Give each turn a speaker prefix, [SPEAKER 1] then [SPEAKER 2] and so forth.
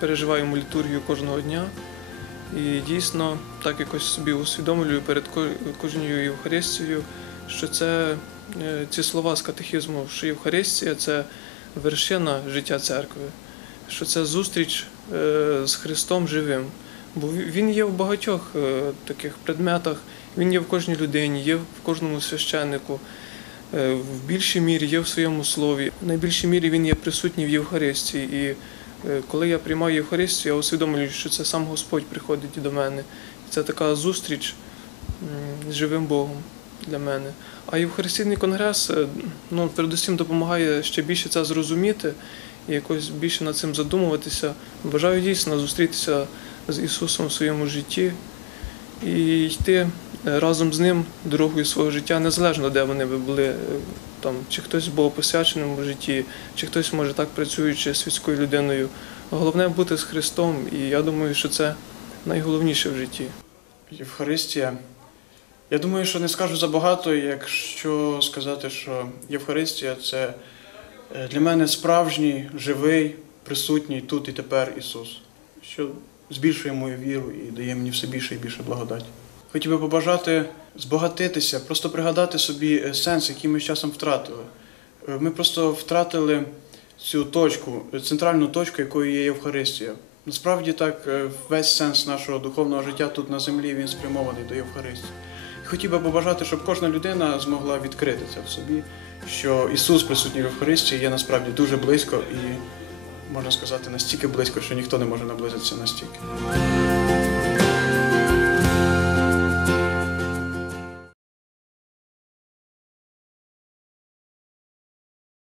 [SPEAKER 1] переживаємо літургію кожного дня. І дійсно так якось собі усвідомлюю перед ко- кожною Євхаристією, що це е, ці слова з катехізму, що Євхаристія це вершина життя церкви, що це зустріч е, з Христом живим. Бо Він є в багатьох е, таких предметах, він є в кожній людині, є в кожному священнику. В більшій мірі є в своєму слові. В найбільшій мірі він є присутній в Євхаристії. І коли я приймаю Євхаристію, я усвідомлюю, що це сам Господь приходить до мене. Це така зустріч з живим Богом для мене. А Євхаристійний конгрес е, ну, передусім допомагає ще більше це зрозуміти і якось більше над цим задумуватися. Бажаю дійсно зустрітися з Ісусом в своєму житті і йти е, разом з ним дорогою свого життя, незалежно де вони би були. е, Там, чи хтось був посвяченим в житті, чи хтось може так працюючи світською людиною. Головне бути з Христом, і я думаю, що це найголовніше в житті.
[SPEAKER 2] Євхаристія. Я думаю, що не скажу забагато, якщо сказати, що Євхаристія це е, для мене справжній, живий, присутній тут і тепер Ісус, що збільшує мою віру і дає мені все більше і більше благодаті. Хотів би побажати збагатитися, просто пригадати собі е, сенс, який ми з часом втратили. Е, Ми просто втратили цю точку, е, центральну точку, якою є Євхаристія. Насправді так, весь сенс нашого духовного життя тут на землі він спрямований до Євхаристії. Хотів би побажати, щоб кожна людина змогла відкрити це в собі, що Ісус присутній в Євхаристії є насправді дуже близько і можна сказати настільки близько, що ніхто не може наблизитися настільки.